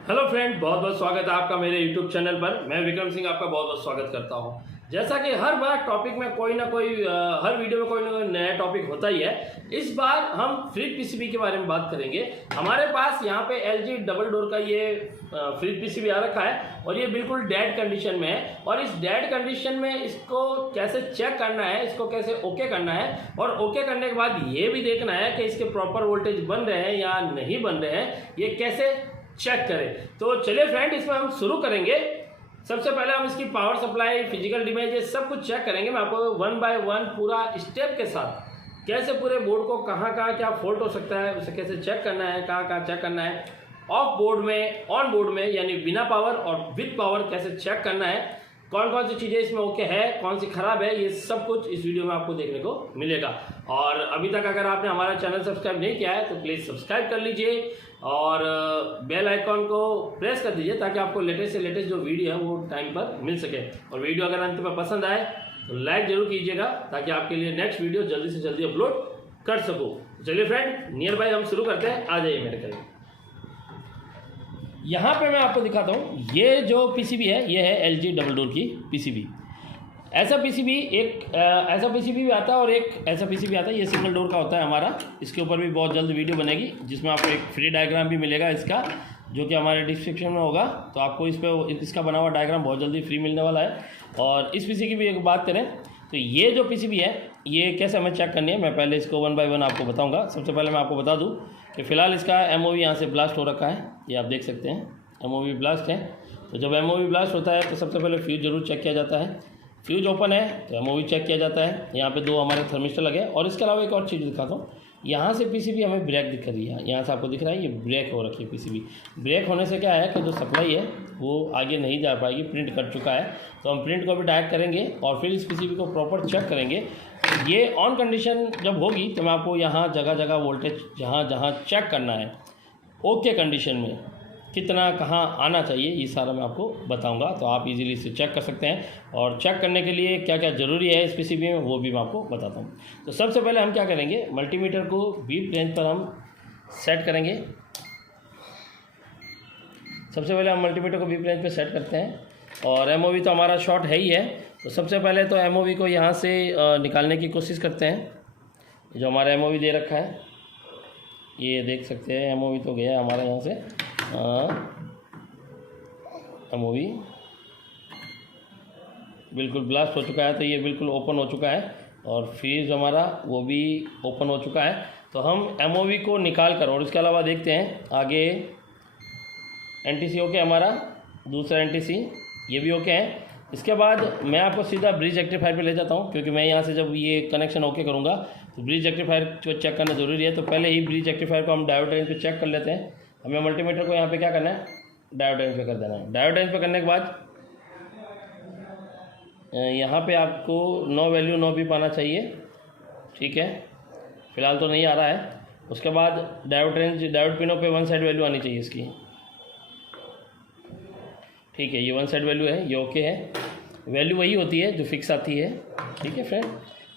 Hello friend, बहुत बहुत स्वागत है आपका मेरे यूट्यूब चैनल पर। मैं विक्रम सिंह आपका बहुत बहुत स्वागत करता हूं। जैसा कि हर बार टॉपिक में कोई ना कोई हर वीडियो में कोई ना कोई नया टॉपिक होता ही है। इस बार हम फ्रिज पीसीबी के बारे में बात करेंगे। हमारे पास यहाँ पे LG डबल डोर का ये फ्रिज पीसीबी आ रखा है और ये बिल्कुल डेड कंडीशन में है। और इस डेड कंडीशन में इसको कैसे चेक करना है, इसको कैसे ओके करना है, और ओके करने के बाद ये भी देखना है कि इसके प्रॉपर वोल्टेज बन रहे हैं या नहीं बन रहे हैं, ये कैसे चेक करें। तो चलिए फ्रेंड, इसमें हम शुरू करेंगे। सबसे पहले हम इसकी पावर सप्लाई, फिजिकल डिमेज, ये सब कुछ चेक करेंगे। मैं आपको 1 बाय 1 पूरा स्टेप के साथ कैसे पूरे बोर्ड को कहाँ कहाँ क्या फॉल्ट हो सकता है, उसे कैसे चेक करना है, कहाँ कहाँ चेक करना है, ऑफ बोर्ड में, ऑन बोर्ड में यानी बिना पावर और विद पावर कैसे चेक करना है, कौन कौन सी चीज़ें इसमें ओके है, कौन सी खराब है, ये सब कुछ इस वीडियो में आपको देखने को मिलेगा। और अभी तक अगर आपने हमारा चैनल सब्सक्राइब नहीं किया है तो प्लीज़ सब्सक्राइब कर लीजिए और बेल आइकॉन को प्रेस कर दीजिए ताकि आपको लेटेस्ट से लेटेस्ट जो वीडियो है वो टाइम पर मिल सके। और वीडियो अगर अंत में पसंद आए तो लाइक जरूर कीजिएगा ताकि आपके लिए नेक्स्ट वीडियो जल्दी से जल्दी अपलोड कर सकूँ। चलिए फ्रेंड, नियर बाय हम शुरू करते हैं। आ जाइए मेरे करीब। यहाँ पे मैं आपको दिखाता हूँ, ये जो पीसीबी है ये है LG डबल डोर की पीसीबी। ऐसा पीसीबी ऐसा पीसीबी भी आता है और एक ऐसा पीसीबी आता है, ये सिंगल डोर का होता है हमारा। इसके ऊपर भी बहुत जल्द वीडियो बनेगी जिसमें आपको एक फ्री डायग्राम भी मिलेगा इसका, जो कि हमारे डिस्क्रिप्शन में होगा। तो आपको इस पर इसका बना हुआ डायग्राम बहुत जल्दी फ्री मिलने वाला है। और इस पीसी की भी एक बात करें तो ये जो पीसीबी है ये कैसे हमें चेक करनी है, मैं पहले इसको 1 बाय 1 आपको बताऊँगा। सबसे पहले मैं आपको बता दूँ कि फ़िलहाल इसका MOV यहाँ से ब्लास्ट हो रखा है, ये आप देख सकते हैं MOV ब्लास्ट है। तो जब MOV ब्लास्ट होता है तो सबसे पहले फ्यूज जरूर चेक किया जाता है। फ्यूज ओपन है तो MOV चेक किया जाता है। यहाँ पे 2 हमारे थर्मिस्टर लगे। और इसके अलावा एक और चीज़ दिखाता हूँ, यहाँ से पीसीबी हमें ब्रेक दिख रही है, यहाँ से आपको दिख रहा है ये ब्रेक हो रखी है पीसीबी। ब्रेक होने से क्या है कि जो सप्लाई है वो आगे नहीं जा पाएगी, प्रिंट कर चुका है। तो हम प्रिंट को भी डायरेक्ट करेंगे और फिर इस पीसीबी को प्रॉपर चेक करेंगे। ये ऑन कंडीशन जब होगी तो मैं आपको यहाँ जगह जगह वोल्टेज जहाँ जहाँ चेक करना है, ओके कंडीशन में कितना कहाँ आना चाहिए, ये सारा मैं आपको बताऊंगा। तो आप इजीली इसे चेक कर सकते हैं। और चेक करने के लिए क्या क्या ज़रूरी है इस पीसीबी में वो भी मैं आपको बताता हूँ। तो सबसे पहले हम क्या करेंगे, मल्टीमीटर को बीप रेंज पर हम सेट करेंगे। सबसे पहले हम मल्टीमीटर को बीप रेंज पर सेट करते हैं। और MOV तो हमारा शॉर्ट है ही है, तो सबसे पहले तो MOV को यहाँ से निकालने की कोशिश करते हैं। जो हमारा MOV दे रखा है ये देख सकते हैं, MOV तो गया हमारा यहाँ से। MOV बिल्कुल ब्लास्ट हो चुका है, तो ये बिल्कुल ओपन हो चुका है। और फ्यूज हमारा वो भी ओपन हो चुका है। तो हम MOV को निकाल कर और इसके अलावा देखते हैं आगे NTC ओके, हमारा दूसरा NTC ये भी ओके है। इसके बाद मैं आपको सीधा ब्रिज रेक्टिफायर पे ले जाता हूँ, क्योंकि मैं यहाँ से जब ये कनेक्शन ओके करूँगा तो ब्रिज रेक्टिफायर को चेक करना ज़रूरी है। तो पहले ही ब्रिज रेक्टिफायर को हम डायोड रेंज पे चेक कर लेते हैं। हमें मल्टीमीटर को यहाँ पे क्या करना है, डायोड रेंज पे कर देना है। डायोड रेंज पे करने के बाद यहाँ पे आपको नो वैल्यू नो भी पाना चाहिए, ठीक है। फ़िलहाल तो नहीं आ रहा है। उसके बाद डायोड रेंज, डायोड पिनों पे 1 साइड वैल्यू आनी चाहिए इसकी, ठीक है। ये 1 साइड वैल्यू है, ये ओके है। वैल्यू वही होती है जो फिक्स आती है, ठीक है फ्रेंड।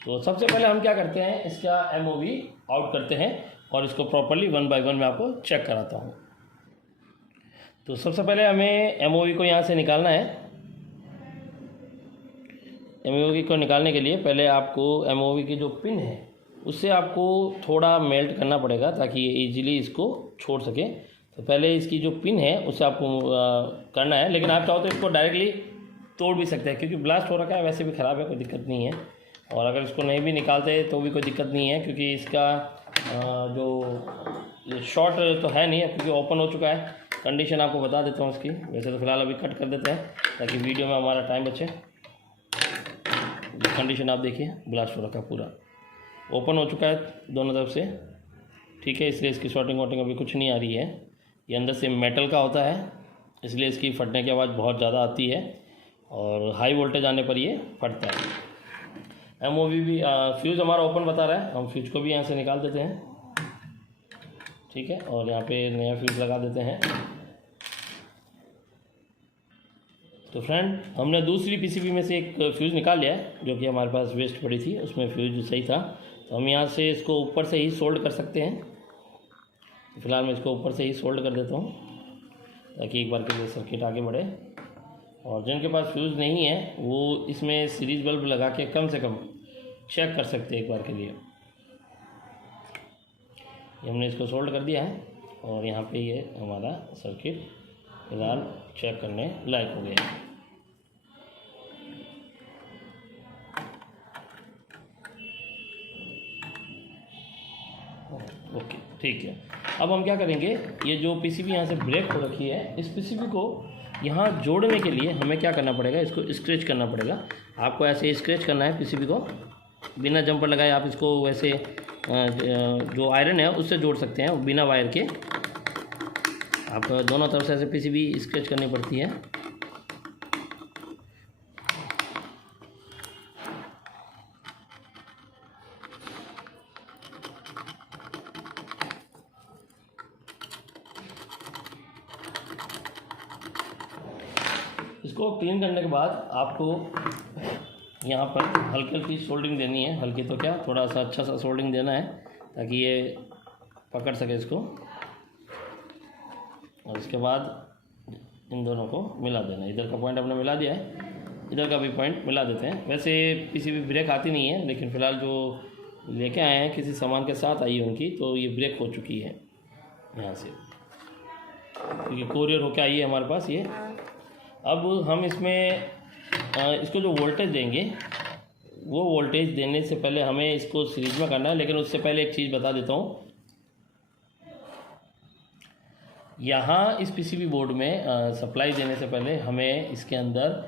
तो सबसे पहले हम क्या करते हैं, इसका MOV आउट करते हैं और इसको प्रॉपरली 1 बाय 1 मैं आपको चेक कराता हूँ। तो सबसे पहले हमें MOV को यहाँ से निकालना है। MOV को निकालने के लिए पहले आपको MOV की जो पिन है उससे आपको थोड़ा मेल्ट करना पड़ेगा ताकि ये ईजिली इसको छोड़ सके। तो पहले इसकी जो पिन है उससे आपको करना है, लेकिन आप चाहो तो इसको डायरेक्टली तोड़ भी सकते हैं, क्योंकि ब्लास्ट हो रखा है, वैसे भी ख़राब है, कोई दिक्कत नहीं है। और अगर इसको नहीं भी निकालते तो भी कोई दिक्कत नहीं है, क्योंकि इसका जो शॉर्ट तो है नहीं है, क्योंकि ओपन हो चुका है। कंडीशन आपको बता देता हूँ इसकी, वैसे तो फ़िलहाल अभी कट कर देते हैं ताकि वीडियो में हमारा टाइम बचे। कंडीशन आप देखिए, ब्लास्ट हो रखा है, पूरा ओपन हो चुका है दोनों तरफ से, ठीक है। इसलिए इसकी शॉर्टिंग वॉटिंग अभी कुछ नहीं आ रही है। ये अंदर से मेटल का होता है, इसलिए इसकी फटने की आवाज़ बहुत ज़्यादा आती है और हाई वोल्टेज आने पर ये फटता है। MOV भी फ्यूज़ हमारा ओपन बता रहा है, हम फ्यूज को भी यहाँ से निकाल देते हैं, ठीक है। और यहाँ पे नया फ्यूज़ लगा देते हैं। तो फ्रेंड, हमने दूसरी पीसीबी में से एक फ्यूज़ निकाल लिया है जो कि हमारे पास वेस्ट पड़ी थी, उसमें फ्यूज़ सही था। तो हम यहाँ से इसको ऊपर से ही सोल्ड कर सकते हैं। फ़िलहाल मैं इसको ऊपर से ही सोल्ड कर देता हूँ। ताकि एक बार के लिए सर्किट आगे बढ़े। और जिनके पास फ्यूज़ नहीं है वो इसमें सीरीज बल्ब लगा के कम से कम चेक कर सकते हैं एक बार के लिए। हमने इसको सोल्ड कर दिया है और यहाँ पे ये हमारा सर्किट फिलहाल चेक करने लायक हो गया है। ओके, ठीक है। अब हम क्या करेंगे, ये जो पीसीबी यहाँ से ब्रेक हो रखी है, इस पीसीबी को यहाँ जोड़ने के लिए हमें क्या करना पड़ेगा, इसको स्क्रैच करना पड़ेगा। आपको ऐसे स्क्रैच करना है पीसीबी को, बिना जंपर लगाए आप इसको वैसे जो आयरन है उससे जोड़ सकते हैं बिना वायर के। आप दोनों तरफ से ऐसे पीसीबी स्क्रैच करनी पड़ती है। इसको क्लीन करने के बाद आपको यहाँ पर हल्की हल्की सोल्डिंग देनी है। हल्की तो क्या, थोड़ा सा अच्छा सा सोल्डिंग देना है ताकि ये पकड़ सके इसको। और उसके बाद इन दोनों को मिला देना। इधर का पॉइंट आपने मिला दिया है, इधर का भी पॉइंट मिला देते हैं। वैसे पीसीबी ब्रेक आती नहीं है, लेकिन फ़िलहाल जो लेके आए हैं किसी सामान के साथ आई है उनकी, तो ये ब्रेक हो चुकी है यहाँ से, क्योंकि कोरियर होके आई है हमारे पास ये। अब हम इसमें इसको जो वोल्टेज देंगे, वो वोल्टेज देने से पहले हमें इसको सीरीज में करना है। लेकिन उससे पहले एक चीज़ बता देता हूँ, यहाँ इस पीसीबी बोर्ड में सप्लाई देने से पहले हमें इसके अंदर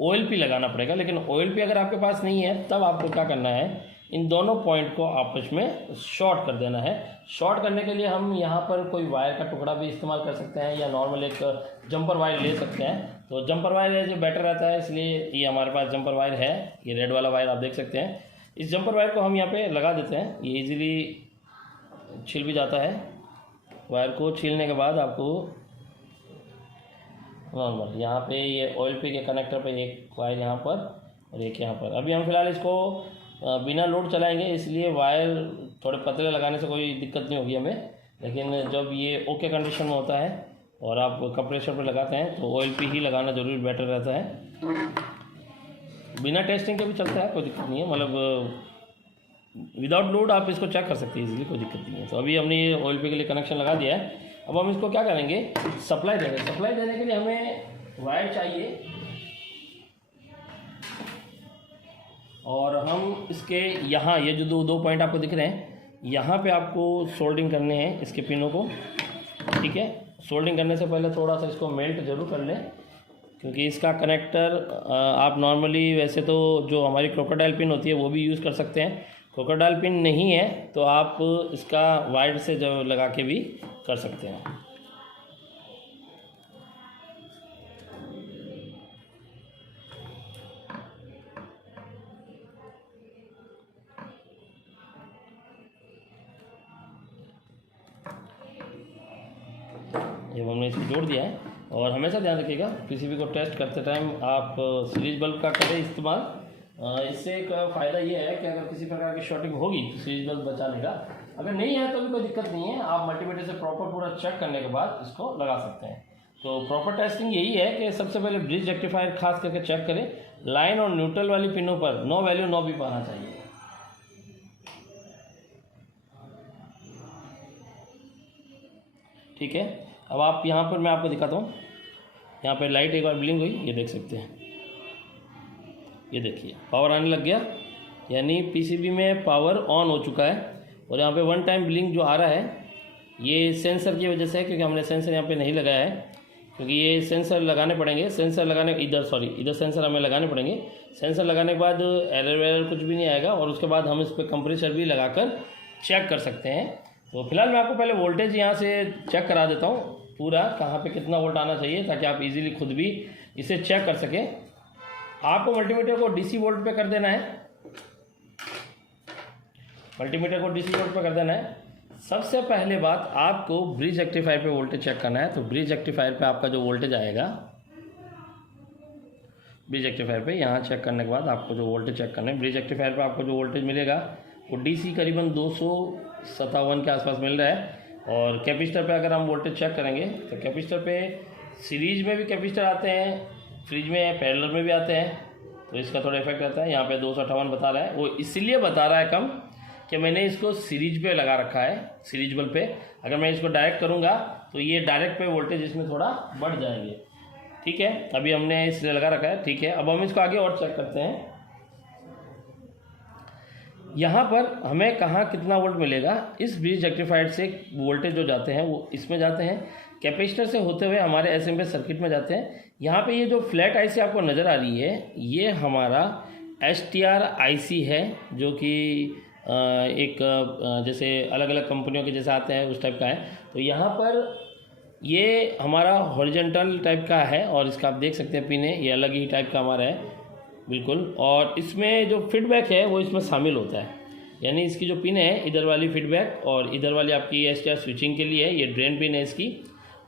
ओएलपी लगाना पड़ेगा। लेकिन ओएलपी अगर आपके पास नहीं है तब आपको क्या करना है, इन दोनों पॉइंट को आपस में शॉर्ट कर देना है। शॉर्ट करने के लिए हम यहाँ पर कोई वायर का टुकड़ा भी इस्तेमाल कर सकते हैं या नॉर्मल एक जंपर वायर ले सकते हैं। तो जंपर वायर जो बेटर रहता है, इसलिए ये हमारे पास जंपर वायर है, ये रेड वाला वायर आप देख सकते हैं। इस जंपर वायर को हम यहाँ पे लगा देते हैं, ये इजीली छिल भी जाता है। वायर को छीलने के बाद आपको नॉर्मल यहाँ पे ये ओएलपी के कनेक्टर पे एक वायर यहाँ पर और एक यहाँ पर। अभी हम फिलहाल इसको बिना लोड चलाएंगे, इसलिए वायर थोड़े पतले लगाने से कोई दिक्कत नहीं होगी हमें। लेकिन जब ये ओके कंडीशन में होता है और आप कंप्रेसर पे लगाते हैं तो ओएलपी ही लगाना जरूर बेटर रहता है। बिना टेस्टिंग के भी चलता है, कोई दिक्कत नहीं है। मतलब विदाउट लोड आप इसको चेक कर सकते हैं इजीली, कोई दिक्कत नहीं है। तो अभी हमने ये ओएलपी के लिए कनेक्शन लगा दिया है। अब हम इसको क्या करेंगे, सप्लाई देंगे। सप्लाई देने के लिए हमें वायर चाहिए और हम इसके यहाँ ये जो दो पॉइंट आपको दिख रहे हैं, यहाँ पे आपको सोल्डिंग करने हैं इसके पिनों को, ठीक है। सोल्डिंग करने से पहले थोड़ा सा इसको मेल्ट जरूर कर लें, क्योंकि इसका कनेक्टर आप नॉर्मली वैसे तो जो हमारी क्रोकोडाइल पिन होती है वो भी यूज़ कर सकते हैं। क्रोकोडाइल पिन नहीं है तो आप इसका वायर से जो लगा के भी कर सकते हैं। जब हमने इसको जोड़ दिया है, और हमेशा ध्यान रखिएगा पीसीबी को टेस्ट करते टाइम आप सीरीज बल्ब का करें इस्तेमाल। इससे एक फ़ायदा ये है कि अगर किसी प्रकार की शॉर्टिंग होगी तो सीरीज बल्ब बचाने का, अगर नहीं है तो भी कोई दिक्कत नहीं है। आप मल्टीमीटर से प्रॉपर पूरा चेक करने के बाद इसको लगा सकते हैं। तो प्रॉपर टेस्टिंग यही है कि सबसे पहले ब्रिज रेक्टिफायर खास करके चेक करें। लाइन और न्यूट्रल वाली पिनों पर नो वैल्यू नो भी पाना चाहिए। ठीक है, अब आप यहाँ पर मैं आपको दिखाता हूँ, यहाँ पर लाइट एक बार ब्लिंक हुई, ये देख सकते हैं, ये देखिए पावर आने लग गया, यानी पीसीबी में पावर ऑन हो चुका है। और यहाँ पे वन टाइम ब्लिंक जो आ रहा है ये सेंसर की वजह से है, क्योंकि हमने सेंसर यहाँ पे नहीं लगाया है, क्योंकि ये सेंसर लगाने पड़ेंगे। सेंसर लगाने इधर सेंसर हमें लगाने पड़ेंगे। सेंसर लगाने के बाद एरर वेरर कुछ भी नहीं आएगा, और उसके बाद हम इस पर कंप्रेसर भी लगाकर चेक कर सकते हैं। तो फिलहाल मैं आपको पहले वोल्टेज यहाँ से चेक करा देता हूँ पूरा, कहाँ पे कितना वोल्ट आना चाहिए, ताकि आप इजीली खुद भी इसे चेक कर सकें। आपको मल्टीमीटर को डीसी वोल्ट पे कर देना है, मल्टीमीटर को डीसी वोल्ट पे कर देना है। सबसे पहले बात, आपको ब्रिज रेक्टिफायर पे वोल्टेज चेक करना है। तो ब्रिज रेक्टिफायर पे आपका जो वोल्टेज आएगा, ब्रिज रेक्टिफायर पे यहाँ चेक करने के बाद आपको जो वोल्टेज चेक करना है, ब्रिज रेक्टिफायर पे आपको जो वोल्टेज मिलेगा वो डीसी करीबन 257 के आसपास मिल रहा है। और कैपेसिटर पे अगर हम वोल्टेज चेक करेंगे तो कैपेसिटर पे सीरीज में भी कैपेसिटर आते हैं, फ्रिज में पैरेलल में भी आते हैं, तो इसका थोड़ा इफेक्ट रहता है। यहाँ पे 258 बता रहा है, वो इसलिए बता रहा है कम कि मैंने इसको सीरीज पे लगा रखा है, सीरीज बल्ब पे। अगर मैं इसको डायरेक्ट करूँगा तो ये डायरेक्ट पे वोल्टेज इसमें थोड़ा बढ़ जाएंगे। ठीक है, अभी हमने इसलिए लगा रखा है। ठीक है, अब हम इसको आगे और चेक करते हैं। यहाँ पर हमें कहाँ कितना वोल्ट मिलेगा। इस ब्रिज रेक्टिफायर से वोल्टेज जो जाते हैं वो इसमें जाते हैं, कैपेसिटर से होते हुए हमारे एसएमपीएस सर्किट में जाते हैं। यहाँ पे ये जो फ्लैट आईसी आपको नज़र आ रही है, ये हमारा STR आईसी है, जो कि एक जैसे अलग अलग कंपनियों के जैसे आते हैं उस टाइप का है। तो यहाँ पर ये हमारा हॉरिजॉन्टल टाइप का है, और इसका आप देख सकते हैं पिन है, ये अलग ही टाइप का हमारा है बिल्कुल। और इसमें जो फीडबैक है वो इसमें शामिल होता है, यानी इसकी जो पिन है, इधर वाली फीडबैक और इधर वाली आपकी STR स्विचिंग के लिए है, ये ड्रेन पिन है इसकी,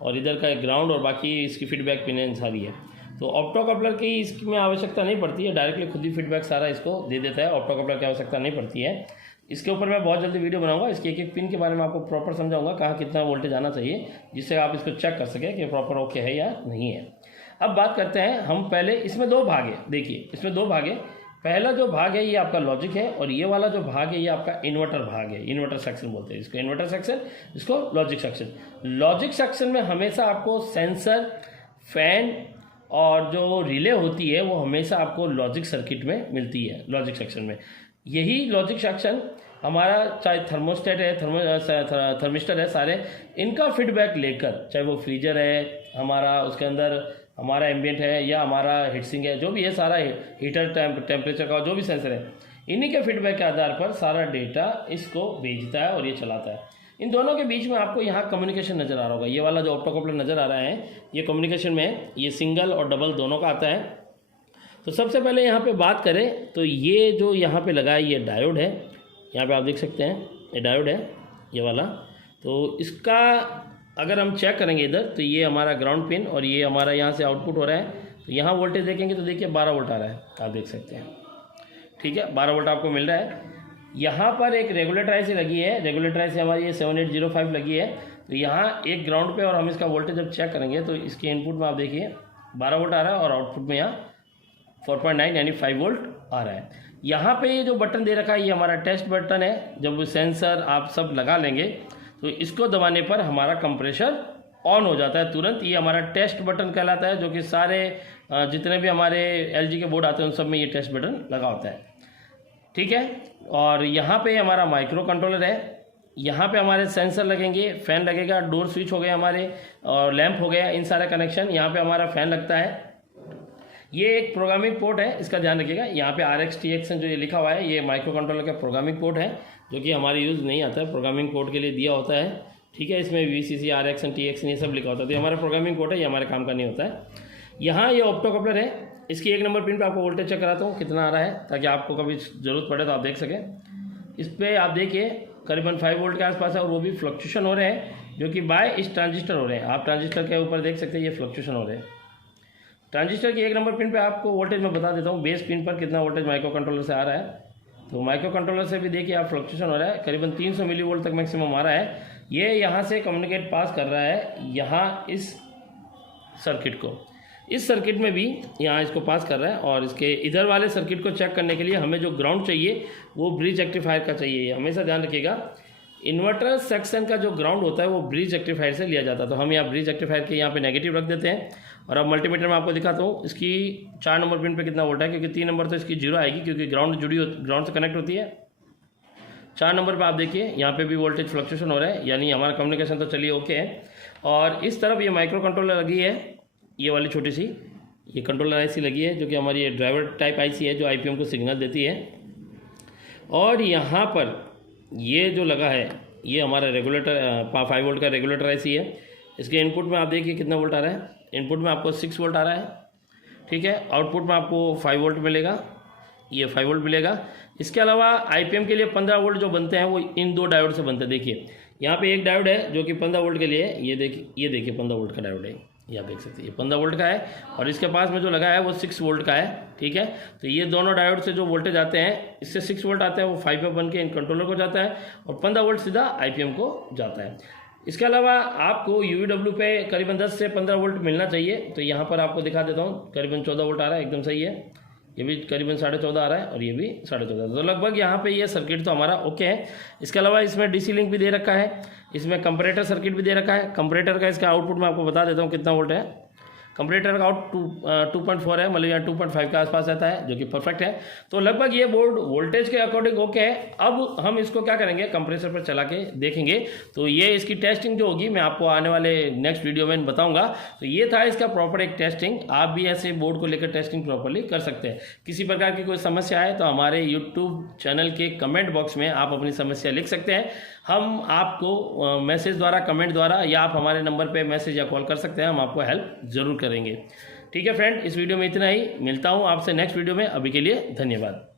और इधर का ग्राउंड और बाकी इसकी फीडबैक पिन है सारी है। तो ऑप्टो कपलर की इसमें आवश्यकता नहीं पड़ती है, डायरेक्टली खुद ही फीडबैक सारा इसको दे देता है, ऑप्टो कपलर की आवश्यकता नहीं पड़ती है। इसके ऊपर मैं बहुत जल्दी वीडियो बनाऊंगा, इसके एक एक पिन के बारे में आपको प्रॉपर समझाऊंगा, कहाँ कितना वोल्टेज आना चाहिए, जिससे आप इसको चेक कर सकें कि प्रॉपर ओके है या नहीं है। अब बात करते हैं हम पहले, इसमें दो भाग है, देखिए इसमें दो भाग है। पहला जो भाग है ये आपका लॉजिक है, और ये वाला जो भाग है ये आपका इन्वर्टर भाग है, इन्वर्टर सेक्शन बोलते हैं इसको, इन्वर्टर सेक्शन, इसको लॉजिक सेक्शन। लॉजिक सेक्शन में हमेशा आपको सेंसर, फैन और जो रिले होती है वो हमेशा आपको लॉजिक सर्किट में मिलती है, लॉजिक सेक्शन में। यही लॉजिक सेक्शन हमारा, चाहे थर्मोस्टेट है, थर्मिस्टर है, सारे इनका फीडबैक लेकर, चाहे वो फ्रीजर है हमारा, उसके अंदर हमारा एम्बियंट है या हमारा हीटसिंक है, जो भी है सारा हीटर टेम्परेचर का जो भी सेंसर है, इन्हीं के फीडबैक के आधार पर सारा डेटा इसको भेजता है और ये चलाता है। इन दोनों के बीच में आपको यहाँ कम्युनिकेशन नज़र आ रहा होगा, ये वाला जो ऑप्टो कपलर नज़र आ रहा है ये कम्युनिकेशन में, ये सिंगल और डबल दोनों का आता है। तो सबसे पहले यहाँ पे बात करें तो ये जो यहाँ पे लगा है ये डायोड है, यहाँ पे आप देख सकते हैं ये डायोड है ये वाला। तो इसका अगर हम चेक करेंगे इधर, तो ये हमारा ग्राउंड पिन और ये हमारा यहाँ से आउटपुट हो रहा है। तो यहाँ वोल्टेज देखेंगे तो देखिए 12 वोल्ट आ रहा है, आप देख सकते हैं। ठीक है, 12 वोल्ट आपको मिल रहा है। यहाँ पर एक रेगुलेटर आईसी लगी है, रेगुलेटर आईसी हमारी ये 7805 लगी है। तो यहाँ एक ग्राउंड पे, और हम इसका वोल्टेज जब चेक करेंगे तो इसके इनपुट में आप देखिए 12 वोल्ट आ रहा है, और आउटपुट में यहाँ 4.9 यानी 5 वोल्ट आ रहा है। यहाँ पे ये जो बटन दे रखा है ये हमारा टेस्ट बटन है। जब सेंसर आप सब लगा लेंगे तो इसको दबाने पर हमारा कंप्रेसर ऑन हो जाता है तुरंत। ये हमारा टेस्ट बटन कहलाता है, जो कि सारे जितने भी हमारे LG के बोर्ड आते हैं उन सब में ये टेस्ट बटन लगा होता है। ठीक है, और यहाँ पे हमारा माइक्रो कंट्रोलर है, यहाँ पे हमारे सेंसर लगेंगे, फैन लगेगा, डोर स्विच हो गए हमारे, और लैंप हो गया, इन सारे कनेक्शन। यहाँ पे हमारा फैन लगता है। ये एक प्रोग्रामिंग पोर्ट है, इसका ध्यान रखिएगा। यहाँ पे RX TX जो ये लिखा हुआ है ये माइक्रो कंट्रोलर का प्रोग्रामिंग पोर्ट है, जो कि हमारे यूज़ नहीं आता है, प्रोग्रामिंग पोर्ट के लिए दिया होता है। ठीक है, इसमें VCC RX TX ये सब लिखा होता है। तो ये हमारा प्रोग्रामिंग पोर्ट है, ये हमारे काम का नहीं होता है। यहाँ ये ऑप्टो कपलर है, इसकी 1 नंबर पिन पे आपको वोल्टेज चेक कराता हूँ कितना आ रहा है, ताकि आपको कभी ज़रूरत पड़े तो आप देख सकें। इस पर आप देखिए करीबन 5 वोल्ट के आसपास है, और वो भी फ्लक्चुएशन हो रहे हैं, जो कि बाय इस ट्रांजिस्टर हो रहे हैं। आप ट्रांजिस्टर के ऊपर देख सकते हैं ये फ्लक्चुएशन हो रहे हैं। ट्रांजिस्टर की 1 नंबर पिन पे आपको वोल्टेज मैं बता देता हूँ, बेस पिन पर कितना वोल्टेज माइक्रो कंट्रोलर से आ रहा है। तो माइक्रो कंट्रोलर से भी देखिए आप फ्लक्चुएशन हो रहा है, करीबन 300 मिली वोल्ट तक मैक्सिमम आ रहा है। ये यहाँ से कम्युनिकेट पास कर रहा है यहाँ इस सर्किट को, इस सर्किट में भी यहाँ इसको पास कर रहा है। और इसके इधर वाले सर्किट को चेक करने के लिए हमें जो ग्राउंड चाहिए वो ब्रिज रेक्टिफायर का चाहिए। हमेशा ध्यान रखिएगा, इन्वर्टर सेक्शन का जो ग्राउंड होता है वो ब्रिज रेक्टिफायर से लिया जाता है। तो हम यहाँ ब्रिज रेक्टिफायर के यहाँ पे नेगेटिव रख देते हैं। और अब मल्टीमीटर में आपको दिखाता हूँ इसकी 4 नंबर पिन पे कितना वोल्ट है, क्योंकि 3 नंबर तो इसकी 0 आएगी, क्योंकि ग्राउंड से कनेक्ट होती है। 4 नंबर पे आप देखिए यहाँ पे भी वोल्टेज फ्लक्चुएशन हो रहा है, यानी हमारा कम्युनिकेशन तो चलिए ओके है। और इस तरफ ये माइक्रो कंट्रोलर लगी है, ये वाली छोटी सी ये कंट्रोलर आईसी लगी है, जो कि हमारी ये ड्राइवर टाइप आईसी है, जो IPM को सिग्नल देती है। और यहाँ पर ये जो लगा है ये हमारा रेगुलेटर 5 वोल्ट का रेगुलेटर आईसी है। इसके इनपुट में आप देखिए कितना वोल्ट आ रहा है, इनपुट में आपको 6 वोल्ट आ रहा है। ठीक है, आउटपुट में आपको 5 वोल्ट मिलेगा, ये 5 वोल्ट मिलेगा। इसके अलावा IPM के लिए 15 वोल्ट जो बनते हैं वो इन 2 डायोड से बनते हैं। देखिए यहाँ पे एक डायोड है जो कि 15 वोल्ट के लिए, ये देखिए 15 वोल्ट का डायोड है, ये आप देख सकते हैं, ये 15 वोल्ट का है। और इसके पास में जो लगा है वो 6 वोल्ट का है। ठीक है, तो ये दोनों डायोड से जो वोल्टेज आते हैं, इससे 6 वोल्ट आता है वो 5 में बन के इन कंट्रोलर को जाता है, और 15 वोल्ट सीधा IPM को जाता है। इसके अलावा आपको UVW पे करीबन 10 से 15 वोल्ट मिलना चाहिए। तो यहाँ पर आपको दिखा देता हूँ, करीबन 14 वोल्ट आ रहा है, एकदम सही है। ये भी करीबन 14.5 आ रहा है और ये भी 14.5। तो लगभग यहाँ पे ये सर्किट तो हमारा ओके है। इसके अलावा इसमें DC लिंक भी दे रखा है, इसमें कंपैरेटर सर्किट भी दे रखा है। कंपैरेटर का इसका आउटपुट मैं आपको बता देता हूँ कितना वोल्ट है। कंपैरेटर का आउट 2.4 है, मतलब यहाँ 2.5 के आसपास रहता है, जो कि परफेक्ट है। तो लगभग ये बोर्ड वोल्टेज के अकॉर्डिंग ओके है। अब हम इसको क्या करेंगे, कंप्रेसर पर चला के देखेंगे। तो ये इसकी टेस्टिंग जो होगी मैं आपको आने वाले नेक्स्ट वीडियो में बताऊंगा। तो ये था इसका प्रॉपर एक टेस्टिंग। आप भी ऐसे बोर्ड को लेकर टेस्टिंग प्रॉपरली कर सकते हैं। किसी प्रकार की कोई समस्या है तो हमारे यूट्यूब चैनल के कमेंट बॉक्स में आप अपनी समस्या लिख सकते हैं। हम आपको मैसेज द्वारा, कमेंट द्वारा, या आप हमारे नंबर पे मैसेज या कॉल कर सकते हैं। हम आपको हेल्प ज़रूर करेंगे। ठीक है फ्रेंड, इस वीडियो में इतना ही। मिलता हूँ आपसे नेक्स्ट वीडियो में। अभी के लिए धन्यवाद।